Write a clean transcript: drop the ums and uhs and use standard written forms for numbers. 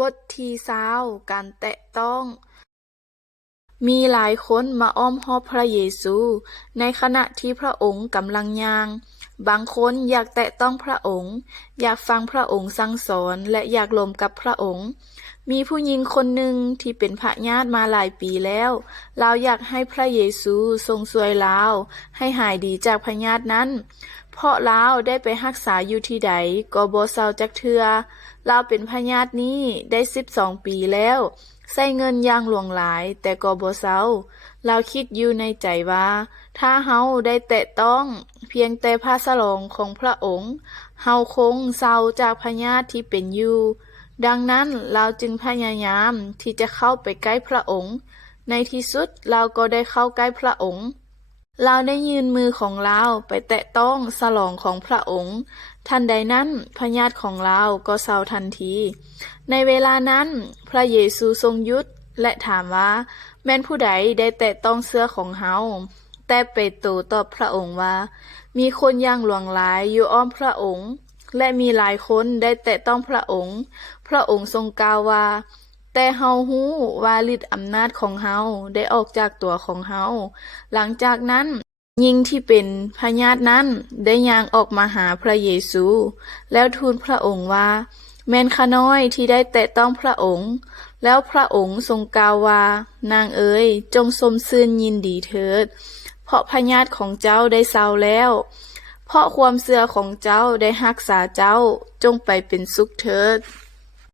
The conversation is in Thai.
บทที่20การแตะต้อง มีหลายคนมาอ้อมรอบพระเยซูในขณะที่พระองค์กำลังย่าง บางคนอยากแตะต้องพระองค์ อยากฟังพระองค์สั่งสอนและอยากร่วมกับพระองค์ มีผู้หญิงคนหนึ่งที่เป็นพยาธิมาหลายปีแล้วลาวอยากให้พระเยซูทรงช่วยลาวให้หายดีจากพยาธินั้น เพราะลาวได้ไปรักษาอยู่ที่ใดก็บ่เซาจักเทื่อลาวเป็นพยาธินี้ได้12 ปีแล้วใช้เงินอย่างหลวงหลายแต่ก็บ่เซาลาวคิดอยู่ในใจว่าถ้าเฮาได้แตะต้องเพียงแต่ผ้าสลองของพระองค์เฮาคงเซาจากพยาธิที่เป็นอยู่ดังนั้นลาวจึงพยายามที่จะเข้าไปใกล้พระองค์ในที่สุดลาวก็ได้เข้าใกล้พระองค์ลาวได้ยืนมือของลาวไปแตะต้องสลองของพระองค์ทันใดนั้นพยาธิของลาวก็เซาทันทีในเวลานั้นพระเยซูทรงหยุดและถามว่าแม่นผู้ใดได้แตะต้องเสื้อของเฮาแต่เปโตรตอบพระองค์ว่ามีคนอย่างหลวงหลายอยู่อ้อมพระองค์และมีหลายคนได้แตะต้องพระองค์พระองค์ทรงกล่าวว่าแต่เฮาฮู้ว่าฤทธิ์อำนาจของเฮาได้ออกจากตัวของเฮาหลังจากนั้นหญิงที่เป็นพยาธินั้นได้ย่างออกมาหาพระเยซูแล้วทูลพระองค์ว่าแม่นข้าน้อยที่ได้แตะต้องพระองค์แล้วพระองค์ทรงกล่าวว่านางเอ๋ยจงสมชื่นยินดีเถิดเพราะพยาธิของเจ้าได้เซาแล้วเพราะความเชื่อของเจ้าได้รักษาเจ้าจงไปเป็นสุขเถิด